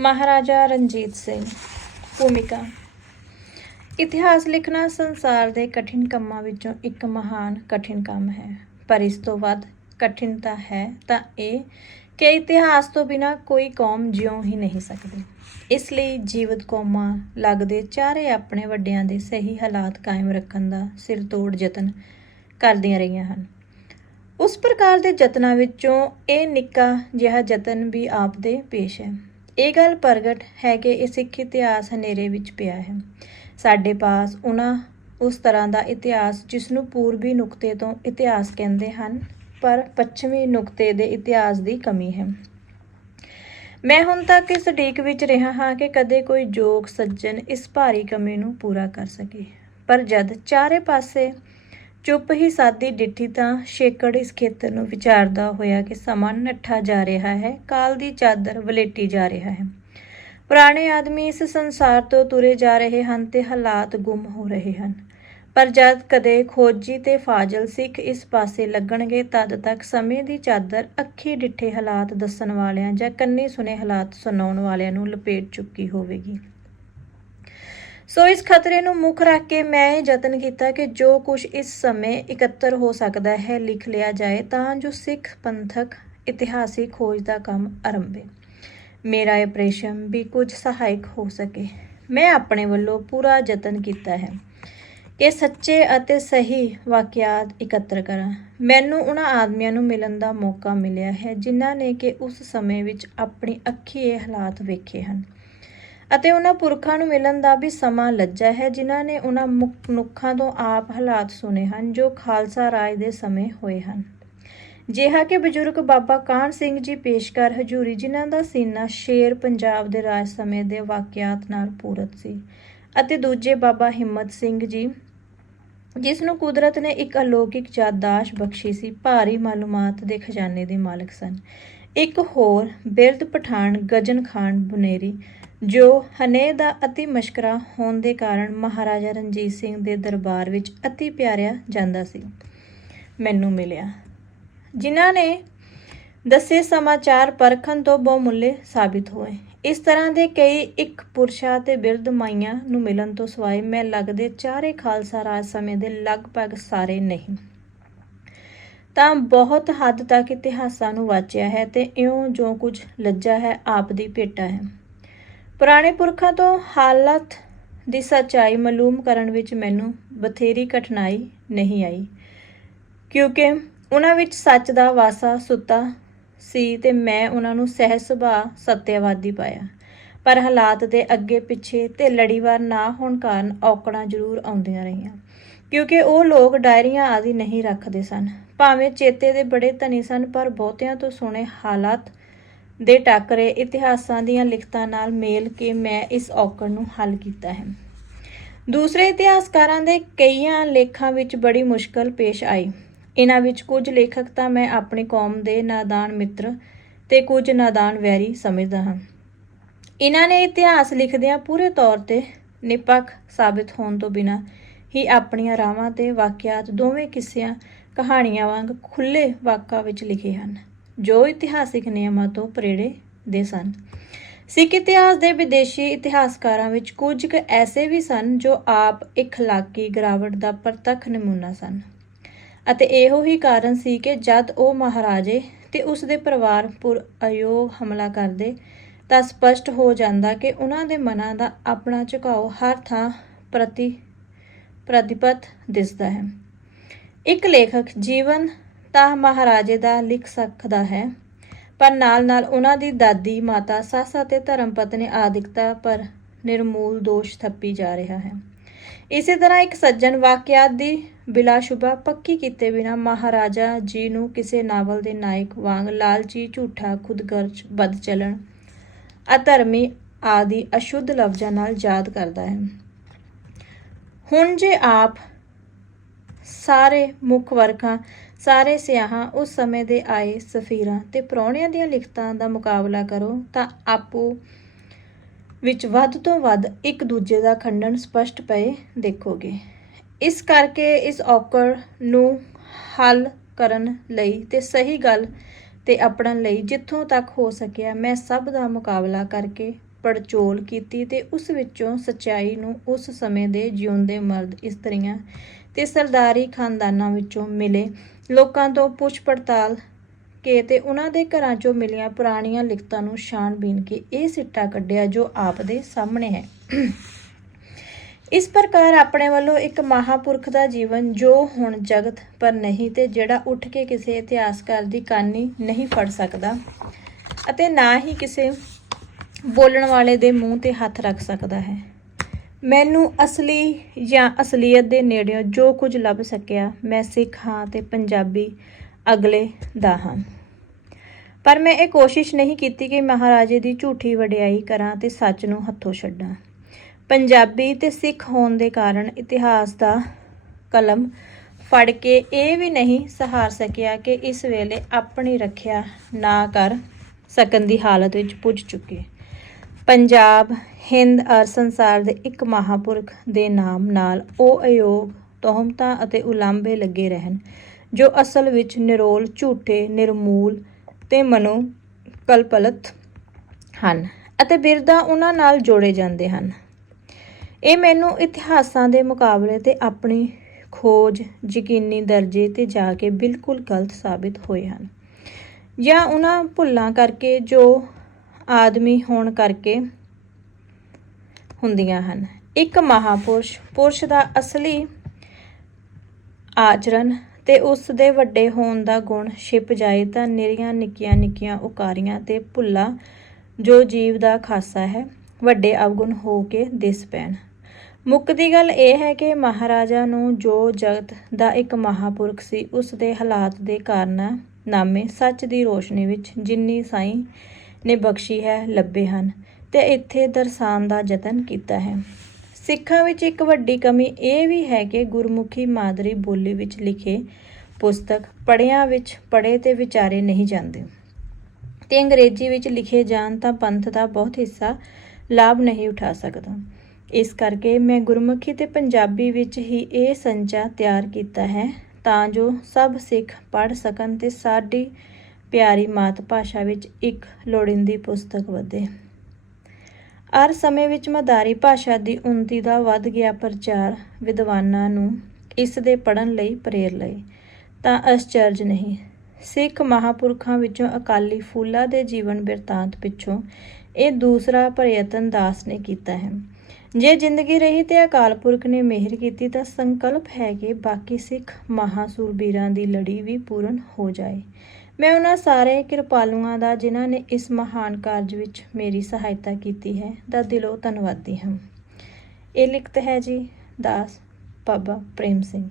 ਮਹਾਰਾਜਾ ਰਣਜੀਤ ਸਿੰਘ। ਭੂਮਿਕਾ। ਇਤਿਹਾਸ ਲਿਖਣਾ ਸੰਸਾਰ ਦੇ ਕਠਿਨ ਕੰਮਾਂ ਵਿੱਚੋਂ ਇੱਕ ਮਹਾਨ ਕਠਿਨ ਕੰਮ ਹੈ। ਪਰ ਇਸ ਤੋਂ ਵੱਧ ਕਠਿਨਤਾ ਹੈ ਤਾਂ ਇਹ ਕਿ ਇਤਿਹਾਸ ਤੋਂ ਬਿਨਾ ਕੋਈ ਕੌਮ ਜਿਉਂ ਹੀ ਨਹੀਂ ਸਕਦੀ। ਇਸ ਲਈ ਜੀਵਤ ਕੌਮਾਂ ਲੱਗਦੇ ਚਾਰੇ ਆਪਣੇ ਵੱਡਿਆਂ ਦੇ ਸਹੀ ਹਾਲਾਤ ਕਾਇਮ ਰੱਖਣ ਦਾ ਸਿਰ ਤੋੜ ਯਤਨ ਕਰਦੀਆਂ ਰਹੀਆਂ ਹਨ। ਉਸ ਪ੍ਰਕਾਰ ਦੇ ਯਤਨਾਂ ਵਿੱਚੋਂ ਇਹ ਨਿੱਕਾ ਜਿਹਾ ਯਤਨ ਵੀ ਆਪ ਦੇ ਪੇਸ਼ ਹੈ। ਇਹ ਗੱਲ ਪ੍ਰਗਟ ਹੈ ਕਿ ਇਹ ਸਿੱਖ ਇਤਿਹਾਸ ਹਨੇਰੇ ਵਿੱਚ ਪਿਆ ਹੈ। ਸਾਡੇ ਪਾਸ ਉਹਨਾਂ ਉਸ ਤਰ੍ਹਾਂ ਦਾ ਇਤਿਹਾਸ ਜਿਸ ਨੂੰ ਪੂਰਬੀ ਨੁਕਤੇ ਤੋਂ ਇਤਿਹਾਸ ਕਹਿੰਦੇ ਹਨ, ਪਰ ਪੱਛਮੀ ਨੁਕਤੇ ਦੇ ਇਤਿਹਾਸ ਦੀ ਕਮੀ ਹੈ। ਮੈਂ ਹੁਣ ਤੱਕ ਇਸ ਢੀਕ ਵਿੱਚ ਰਿਹਾ ਹਾਂ ਕਿ ਕਦੇ ਕੋਈ ਜੋਗ ਸੱਜਣ ਇਸ ਭਾਰੀ ਕਮੀ ਨੂੰ ਪੂਰਾ ਕਰ ਸਕੇ। ਪਰ ਜਦ ਚਾਰੇ ਪਾਸੇ ਚੁੱਪ ਹੀ ਸਾਦੀ ਡਿੱਠੀ ਤਾਂ ਸ਼ੇਕੜ ਇਸ ਖੇਤਰ ਨੂੰ ਵਿਚਾਰਦਾ ਹੋਇਆ ਕਿ ਸਮਾਂ ਨੱਠਾ ਜਾ ਰਿਹਾ ਹੈ, ਕਾਲ ਦੀ ਚਾਦਰ ਵਲੇਟੀ ਜਾ ਰਿਹਾ ਹੈ। ਪੁਰਾਣੇ ਆਦਮੀ ਇਸ ਸੰਸਾਰ ਤੋਂ ਤੁਰੇ ਜਾ ਰਹੇ ਹਨ ਤੇ ਹਾਲਾਤ ਗੁੰਮ ਹੋ ਰਹੇ ਹਨ। ਪਰ ਜਦ ਕਦੇ ਖੋਜੀ ਤੇ ਫਾਜ਼ਲ ਸਿੱਖ ਇਸ ਪਾਸੇ ਲੱਗਣਗੇ, ਤਦ ਤੱਕ ਸਮੇਂ ਦੀ ਚਾਦਰ ਅੱਖੀ ਡਿੱਠੇ ਹਾਲਾਤ ਦੱਸਣ ਵਾਲਿਆਂ ਜਾਂ ਕੰਨੀ ਸੁਨੇ ਹਾਲਾਤ ਸੁਣਾਉਣ ਵਾਲਿਆਂ ਨੂੰ ਲਪੇਟ ਚੁੱਕੀ ਹੋਵੇਗੀ। ਸੋ ਇਸ ਖਤਰੇ ਨੂੰ ਮੁੱਖ ਰੱਖ ਕੇ ਮੈਂ ਇਹ ਯਤਨ ਕੀਤਾ ਕਿ ਜੋ ਕੁਝ ਇਸ ਸਮੇਂ ਇਕੱਤਰ ਹੋ ਸਕਦਾ ਹੈ ਲਿਖ ਲਿਆ ਜਾਏ, ਤਾਂ ਜੋ ਸਿੱਖ ਪੰਥਕ ਇਤਿਹਾਸਿਕ ਖੋਜ ਦਾ ਕੰਮ ਆਰੰਭੇ। ਮੇਰਾ ਇਹ ਪ੍ਰੇਸ਼ਮ ਵੀ ਕੁਝ ਸਹਾਇਕ ਹੋ ਸਕੇ। ਮੈਂ ਆਪਣੇ ਵੱਲੋਂ ਪੂਰਾ ਯਤਨ ਕੀਤਾ ਹੈ ਕਿ ਸੱਚੇ ਅਤੇ ਸਹੀ ਵਾਕਿਆਤ ਇਕੱਤਰ ਕਰਾਂ। ਮੈਨੂੰ ਉਹਨਾਂ ਆਦਮੀਆਂ ਨੂੰ ਮਿਲਣ ਦਾ ਮੌਕਾ ਮਿਲਿਆ ਹੈ, ਜਿਨ੍ਹਾਂ ਨੇ ਕਿ ਉਸ ਸਮੇਂ ਵਿੱਚ ਆਪਣੀ ਅੱਖੀ ਇਹ ਹਾਲਾਤ ਵੇਖੇ ਹਨ। ਅਤੇ ਉਹਨਾਂ ਪੁਰਖਾਂ ਨੂੰ ਮਿਲਣ ਦਾ ਵੀ ਸਮਾਂ ਲੱਜਾ ਹੈ, ਜਿਨ੍ਹਾਂ ਨੇ ਉਹਨਾਂ ਮੁਕ- ਮਨੁੱਖਾਂ ਤੋਂ ਆਪ ਹਾਲਾਤ ਸੁਣੇ ਹਨ, ਜੋ ਖਾਲਸਾ ਰਾਜ ਦੇ ਸਮੇਂ ਹੋਏ ਹਨ। ਜਿਹਾ ਕਿ ਬਜ਼ੁਰਗ ਬਾਬਾ ਕਾਹਨ ਸਿੰਘ ਜੀ ਪੇਸ਼ਕਾਰ ਹਜੂਰੀ, ਜਿਨ੍ਹਾਂ ਦਾ ਸੀਨਾ ਸ਼ੇਰ ਪੰਜਾਬ ਦੇ ਰਾਜ ਸਮੇਂ ਦੇ ਵਾਕਿਆਤ ਨਾਲ ਪੂਰਤ ਸੀ। ਅਤੇ ਦੂਜੇ ਬਾਬਾ ਹਿੰਮਤ ਸਿੰਘ ਜੀ, ਜਿਸ ਨੂੰ ਕੁਦਰਤ ਨੇ ਇੱਕ ਅਲੌਕਿਕ ਯਾਦਾਸ਼ਤ ਬਖਸ਼ੀ ਸੀ, ਭਾਰੀ ਮਾਲੂਮਾਤ ਦੇ ਖਜ਼ਾਨੇ ਦੇ ਮਾਲਕ ਸਨ। ਇੱਕ ਹੋਰ ਬਿਰਧ ਪਠਾਨ ਗਜਨ ਖਾਨ ਬੁਨੇਰੀ ਜੋ ਹਨੇ ਦਾ ਅਤੀ ਮਸ਼ਕਰਾ ਹੋਣ ਦੇ ਕਾਰਨ ਮਹਾਰਾਜਾ ਰਣਜੀਤ ਸਿੰਘ ਦੇ ਦਰਬਾਰ ਵਿੱਚ ਅਤੀ ਪਿਆਰਿਆ ਜਾਂਦਾ ਸੀ। ਮੈਨੂੰ ਮਿਲਿਆ। ਜਿਨ੍ਹਾਂ ਨੇ ਦੱਸੇ ਸਮਾਚਾਰ ਪਰਖਣ ਤੋਂ ਬਹੁਮੁੱਲੇ ਸਾਬਿਤ ਹੋਏ। ਇਸ ਤਰ੍ਹਾਂ ਦੇ ਕਈ ਇੱਕ ਪੁਰਸ਼ਾ ਤੇ ਬਿਰਧ ਮਾਈਆਂ ਨੂੰ ਮਿਲਣ ਤੋਂ ਸਿਵਾਏ ਮੈਂ ਲੱਗਦੇ ਚਾਰੇ ਖਾਲਸਾ ਰਾਜ ਸਮੇਂ ਦੇ ਲਗਭਗ ਸਾਰੇ ਨਹੀਂ। ਤਾਂ ਬਹੁਤ ਹੱਦ ਤੱਕ ਇਤਿਹਾਸਾਂ ਨੂੰ ਵਾਚਿਆ ਹੈ ਤੇ ਇਉਂ ਜੋ ਕੁਝ ਲੱਜਾ ਹੈ, ਆਪ ਦੀ ਭੇਟਾ ਹੈ। ਪੁਰਾਣੇ ਪੁਰਖਾਂ ਤੋਂ ਹਾਲਤ ਦੀ ਸੱਚਾਈ ਮਾਲੂਮ ਕਰਨ ਵਿੱਚ ਮੈਨੂੰ ਬਥੇਰੀ ਕਠਿਨਾਈ ਨਹੀਂ ਆਈ, ਕਿਉਂਕਿ ਉਹਨਾਂ ਵਿੱਚ ਸੱਚ ਦਾ ਵਾਸਾ ਸੁੱਤਾ ਸੀ ਤੇ ਮੈਂ ਉਹਨਾਂ ਨੂੰ ਸਹਿਜ ਸੁਭਾਅ ਸਤਿਆਵਾਦੀ ਪਾਇਆ। ਪਰ ਹਾਲਾਤ ਦੇ ਅੱਗੇ ਪਿੱਛੇ ਤੇ ਲੜੀਵਾਰ ਨਾ ਹੋਣ ਕਾਰਨ ਔਕੜਾਂ ਜ਼ਰੂਰ ਆਉਂਦੀਆਂ ਰਹੀਆਂ, ਕਿਉਂਕਿ ਉਹ ਲੋਕ ਡਾਇਰੀਆਂ ਆਦਿ ਨਹੀਂ ਰੱਖਦੇ ਸਨ। ਭਾਵੇਂ ਚੇਤੇ ਦੇ ਬੜੇ ਧਨੀ ਸਨ, ਪਰ ਬਹੁਤਿਆਂ ਤੋਂ ਸੁਣੇ ਹਾਲਾਤ ਦੇ ਟਾਕਰੇ ਇਤਿਹਾਸਾਂ ਦੀਆਂ ਲਿਖਤਾਂ ਨਾਲ ਮੇਲ ਕੇ ਮੈਂ ਇਸ ਔਕੜ ਨੂੰ ਹੱਲ ਕੀਤਾ ਹੈ। ਦੂਸਰੇ ਇਤਿਹਾਸਕਾਰਾਂ ਦੇ ਕਈਆਂ ਲੇਖਾਂ ਵਿੱਚ ਬੜੀ ਮੁਸ਼ਕਲ ਪੇਸ਼ ਆਈ। ਇਹਨਾਂ ਵਿੱਚ ਕੁਝ ਲੇਖਕ ਤਾਂ ਮੈਂ ਆਪਣੀ ਕੌਮ ਦੇ ਨਾਦਾਨ ਮਿੱਤਰ ਤੇ ਕੁਝ ਨਾਦਾਨ ਵੈਰੀ ਸਮਝਦਾ ਹਾਂ। ਇਹਨਾਂ ਨੇ ਇਤਿਹਾਸ ਲਿਖਦਿਆਂ ਪੂਰੇ ਤੌਰ ਤੇ ਨਿਪੱਖ ਸਾਬਿਤ ਹੋਣ ਤੋਂ ਬਿਨਾਂ ਹੀ ਆਪਣੀਆਂ ਰਾਵਾਂ ਤੇ ਵਾਕਿਆਤ ਦੋਵੇਂ ਕਿੱਸਿਆਂ, ਕਹਾਣੀਆਂ ਵਾਂਗ ਖੁੱਲੇ ਵਾਕਾਂ ਵਿੱਚ ਲਿਖੇ ਹਨ। ਜੋ ਇਤਿਹਾਸਿਕ ਨਿਯਮਾਂ ਤੋਂ ਪ੍ਰੇੜੇ ਦੇ ਸਨ। ਸਿੱਖ ਇਤਿਹਾਸ ਦੇ ਵਿਦੇਸ਼ੀ ਇਤਿਹਾਸਕਾਰਾਂ ਵਿੱਚ ਕੁਝ ਕੁ ਐਸੇ ਵੀ ਸਨ ਜੋ ਆਪ ਇਖਲਾਕੀ ਗਿਰਾਵਟ ਦਾ ਪ੍ਰਤੱਖ ਨਮੂਨਾ ਸਨ। ਅਤੇ ਇਹੋ ਹੀ ਕਾਰਨ ਸੀ ਕਿ ਜਦ ਉਹ ਮਹਾਰਾਜੇ ਤੇ ਉਸ ਦੇ ਪਰਿਵਾਰ ਪੁਰ ਅਯੋਗ ਹਮਲਾ ਕਰਦੇ ਤਾਂ ਸਪਸ਼ਟ ਹੋ ਜਾਂਦਾ ਕਿ ਉਹਨਾਂ ਦੇ ਮਨਾਂ ਦਾ ਆਪਣਾ ਝੁਕਾਓ ਹਰ ਥਾਂ ਪ੍ਰਤੀ ਪ੍ਰਤੀਪਤ ਦਿਸਦਾ ਹੈ। ਇੱਕ ਲੇਖਕ ਜੀਵਨ ਤਾਂ ਮਹਾਰਾਜੇ ਦਾ ਲਿਖ ਸਕਦਾ ਹੈ। ਪਰ ਨਾਲ-ਨਾਲ ਉਹਨਾਂ ਦੀ ਦਾਦੀ, ਮਾਤਾ, ਸੱਸ ਅਤੇ ਧਰਮ ਪਤਨੀ ਆਦਿਕਤਾ ਪਰ ਨਿਰਮੂਲ ਦੋਸ਼ ਥੱਪੀ ਜਾ ਰਿਹਾ ਹੈ। ਇਸੇ ਤਰ੍ਹਾਂ ਇੱਕ ਸੱਜਣ ਵਾਕਿਆਤ ਦੀ ਬਿਲਾਸ਼ੁਬਾ ਪੱਕੀ ਕੀਤੇ ਬਿਨਾ ਮਹਾਰਾਜਾ ਜੀ ਨੂੰ ਕਿਸੇ ਨਾਵਲ ਦੇ ਨਾਇਕ ਵਾਂਗ ਲਾਲਚੀ, ਝੂਠਾ, ਖੁਦਗਰਜ਼, ਬਦਚਲਣ, ਅਧਰਮੀ ਆਦਿ ਅਸ਼ੁੱਧ ਲਫ਼ਜ਼ਾਂ ਨਾਲ ਯਾਦ ਕਰਦਾ ਹੈ। ਹੁਣ ਜੇ ਆਪ ਸਾਰੇ ਮੁੱਖ ਵਰਖਾਂ ਸਾਰੇ ਸਿਆਹਾਂ ਉਸ ਸਮੇਂ ਦੇ ਆਏ ਸਫੀਰਾਂ ਤੇ ਪ੍ਰਾਹੁਣਿਆਂ ਦੀਆਂ ਲਿਖਤਾਂ ਦਾ ਮੁਕਾਬਲਾ ਕਰੋ ਤਾਂ ਆਪੋ ਵਿੱਚ ਵੱਧ ਤੋਂ ਵੱਧ ਇੱਕ ਦੂਜੇ ਦਾ ਖੰਡਨ ਸਪਸ਼ਟ ਪਏ ਦੇਖੋਗੇ। ਇਸ ਕਰਕੇ ਇਸ ਔਕੜ ਨੂੰ ਹੱਲ ਕਰਨ ਲਈ ਤੇ ਸਹੀ ਗੱਲ ਤੇ ਅਪਣਨ ਲਈ ਜਿੱਥੋਂ ਤੱਕ ਹੋ ਸਕਿਆ ਮੈਂ ਸਭ ਦਾ ਮੁਕਾਬਲਾ ਕਰਕੇ ਪੜਚੋਲ ਕੀਤੀ ਤੇ ਉਸ ਵਿੱਚੋਂ ਸਚਾਈ ਨੂੰ ਉਸ ਸਮੇਂ ਦੇ ਜਿਉਂਦੇ ਮਰਦ ਇਸਤਰੀਆਂ ਤੇ ਸਰਦਾਰੀ ਖਾਨਦਾਨਾਂ ਵਿੱਚੋਂ ਮਿਲੇ। ਲੋਕਾਂ ਤੋਂ ਪੁੱਛ ਪੜਤਾਲ ਕੇ ਤੇ ਉਹਨਾਂ ਦੇ ਘਰਾਂ ਚੋਂ ਮਿਲੀਆਂ ਪੁਰਾਣੀਆਂ ਲਿਖਤਾਂ ਨੂੰ ਛਾਣਬੀਨ ਕੇ ਇਹ ਸਿੱਟਾ ਕੱਢਿਆ ਜੋ ਆਪ ਦੇ ਸਾਹਮਣੇ ਹੈ। ਇਸ ਪ੍ਰਕਾਰ ਆਪਣੇ ਵੱਲੋਂ ਇੱਕ ਮਹਾਪੁਰਖ ਦਾ ਜੀਵਨ ਜੋ ਹੁਣ ਜਗਤ ਪਰ ਨਹੀਂ ਤੇ ਜਿਹੜਾ ਉੱਠ ਕੇ ਕਿਸੇ ਇਤਿਹਾਸਕਾਰ ਦੀ ਕਾਨੀ ਨਹੀਂ ਫੜ ਸਕਦਾ ਅਤੇ ਨਾ ਹੀ ਕਿਸੇ ਬੋਲਣ ਵਾਲੇ ਦੇ ਮੂੰਹ ਤੇ ਹੱਥ ਰੱਖ ਸਕਦਾ ਹੈ। ਮੈਨੂੰ ਅਸਲੀ ਜਾਂ ਅਸਲੀਅਤ ਦੇ ਨੇੜਿਓਂ ਜੋ ਕੁਝ ਲੱਭ ਸਕਿਆ, ਮੈਂ ਸਿੱਖ ਹਾਂ ਤੇ ਪੰਜਾਬੀ ਅਗਲੇ ਦਾ ਹਾਂ। ਪਰ ਮੈਂ ਇਹ ਕੋਸ਼ਿਸ਼ ਨਹੀਂ ਕੀਤੀ ਕਿ ਮਹਾਰਾਜੇ ਦੀ ਝੂਠੀ ਵਡਿਆਈ ਕਰਾਂ ਤੇ ਸੱਚ ਨੂੰ ਹੱਥੋਂ ਛੱਡਾਂ। ਪੰਜਾਬੀ ਤੇ ਸਿੱਖ ਹੋਣ ਦੇ ਕਾਰਨ ਇਤਿਹਾਸ ਦਾ ਕਲਮ ਫੜ ਕੇ ਇਹ ਵੀ ਨਹੀਂ ਸਹਾਰ ਸਕਿਆ ਕਿ ਇਸ ਵੇਲੇ ਆਪਣੀ ਰੱਖਿਆ ਨਾ ਕਰ ਸਕਣ ਦੀ ਹਾਲਤ ਵਿੱਚ ਪੁੱਜ ਚੁੱਕੇ। ਪੰਜਾਬ, ਹਿੰਦ ਅਰ ਸੰਸਾਰ ਦੇ ਇੱਕ ਮਹਾਪੁਰਖ ਦੇ ਨਾਮ ਨਾਲ ਉਹ ਅਯੋਗ ਤੋਹਮਤਾਂ ਅਤੇ ਉਲਾਂਭੇ ਲੱਗੇ ਰਹਿਣ, ਜੋ ਅਸਲ ਵਿੱਚ ਨਿਰੋਲ, ਝੂਠੇ, ਨਿਰਮੂਲ ਤੇ ਮਨੋ ਕਲਪਲਤ ਹਨ ਅਤੇ ਬਿਰਦਾ ਉਹਨਾਂ ਨਾਲ ਜੋੜੇ ਜਾਂਦੇ ਹਨ। ਇਹ ਮੈਨੂੰ ਇਤਿਹਾਸਾਂ ਦੇ ਮੁਕਾਬਲੇ ਤੇ ਆਪਣੀ ਖੋਜ, ਯਕੀਨੀ ਦਰਜੇ ਤੇ ਜਾ ਕੇ ਬਿਲਕੁਲ ਗਲਤ ਸਾਬਿਤ ਹੋਏ ਹਨ। ਜਾਂ ਉਹਨਾਂ ਭੁੱਲਾਂ ਕਰਕੇ ਜੋ ਆਦਮੀ ਹੋਣ ਕਰਕੇ ਹੁੰਦੀਆਂ ਹਨ। ਇੱਕ ਮਹਾਪੁਰਸ਼, ਪੁਰਸ਼ ਦਾ ਅਸਲੀ ਆਚਰਣ ਤੇ ਉਸ ਦੇ ਵੱਡੇ ਹੋਣ ਦਾ ਗੁਣ ਛਿਪ ਜਾਏ ਤਾਂ ਨਿਰੀਆਂ ਨਿੱਕੀਆਂ ਨਿੱਕੀਆਂ ਉਕਾਰੀਆਂ ਤੇ ਭੁੱਲਾਂ ਜੋ ਜੀਵ ਦਾ ਖਾਸਾ ਹੈ, ਵੱਡੇ ਅਵਗੁਣ ਹੋ ਕੇ ਦਿਸ ਪੈਣ। ਮੁੱਕਦੀ ਗੱਲ ਇਹ ਹੈ ਕਿ ਮਹਾਰਾਜਾ ਨੂੰ ਜੋ ਜਗਤ ਦਾ ਇੱਕ ਮਹਾਪੁਰਖ ਸੀ, ਉਸ ਦੇ ਹਾਲਾਤ ਦੇ ਕਾਰਨਾਮੇ ਸੱਚ ਦੀ ਰੋਸ਼ਨੀ ਵਿੱਚ ਜਿੰਨੀ ਸਾਈ ਨੇ ਬਖਸ਼ੀ ਹੈ, ਲੱਭੇ ਹਨ ਤੇ ਇੱਥੇ ਦਰਸਾਉਣ ਦਾ ਯਤਨ ਕੀਤਾ ਹੈ। ਸਿੱਖਾਂ ਵਿੱਚ ਇੱਕ ਵੱਡੀ ਕਮੀ ਇਹ ਵੀ ਹੈ ਕਿ ਗੁਰਮੁਖੀ ਮਾਦਰੀ ਬੋਲੀ ਵਿੱਚ ਲਿਖੇ ਪੁਸਤਕ ਪੜ੍ਹਿਆਂ ਵਿੱਚ ਪੜ੍ਹੇ ਤੇ ਵਿਚਾਰੇ ਨਹੀਂ ਜਾਂਦੇ। ਤੇ ਅੰਗਰੇਜ਼ੀ ਵਿੱਚ ਲਿਖੇ ਜਾਣ ਤਾਂ ਪੰਥ ਦਾ ਬਹੁਤ ਹਿੱਸਾ ਲਾਭ ਨਹੀਂ ਉਠਾ ਸਕਦਾ। ਇਸ ਕਰਕੇ ਮੈਂ ਗੁਰਮੁਖੀ ਤੇ ਪੰਜਾਬੀ ਵਿੱਚ ਹੀ ਇਹ ਸੰਚਾ ਤਿਆਰ ਕੀਤਾ ਹੈ ਤਾਂ ਜੋ ਸਭ ਸਿੱਖ ਪੜ੍ਹ ਸਕਣ ਤੇ ਸਾਡੀ ਪਿਆਰੀ ਮਾਤ ਭਾਸ਼ਾ ਵਿੱਚ ਇੱਕ ਲੋੜੀਂਦੀ ਪੁਸਤਕ ਵਧੇ। ਹਰ ਸਮੇਂ ਵਿੱਚ ਮਦਾਰੀ ਭਾਸ਼ਾ ਦੀ ਉન્નਤੀ ਦਾ ਵੱਧ ਗਿਆ ਪ੍ਰਚਾਰ ਵਿਦਵਾਨਾਂ ਨੂੰ ਇਸ ਦੇ ਪੜਨ ਲਈ ਪ੍ਰੇਰ ਲਏ। ਤਾਂ ਅਸਚਰਜ ਨਹੀਂ, ਸਿੱਖ ਮਹਾਪੁਰਖਾਂ ਵਿੱਚੋਂ ਅਕਾਲੀ ਫੂਲਾ ਦੇ ਜੀਵਨ ਬਿਰਤਾਂਤ ਪਿੱਛੋਂ ਇਹ ਦੂਸਰਾ ਪ੍ਰਯਤਨ ਦਾਸ ਨੇ ਕੀਤਾ ਹੈ। ਜੇ ਜ਼ਿੰਦਗੀ ਰਹੀ ਤੇ ਅਕਾਲ ਪੁਰਖ ਨੇ ਮਿਹਰ ਕੀਤੀ ਤਾਂ ਸੰਕਲਪ ਹੈ ਕਿ ਬਾਕੀ ਸਿੱਖ ਮਹਾਸੂਰਬੀਰਾਂ ਦੀ ਲੜੀ ਵੀ ਪੂਰਨ ਹੋ ਜਾਏ। ਮੈਂ ਉਹਨਾਂ ਸਾਰੇ ਕਿਰਪਾਲੂਆਂ ਦਾ ਜਿਨ੍ਹਾਂ ਨੇ ਇਸ ਮਹਾਨ ਕਾਰਜ ਵਿੱਚ ਮੇਰੀ ਸਹਾਇਤਾ ਕੀਤੀ ਹੈ, ਦਾ ਦਿਲੋਂ ਧੰਨਵਾਦੀ ਹਾਂ। ਇਹ ਲਿਖਤ ਹੈ ਜੀ ਦਾਸ ਬਾਬਾ ਪ੍ਰੇਮ ਸਿੰਘ।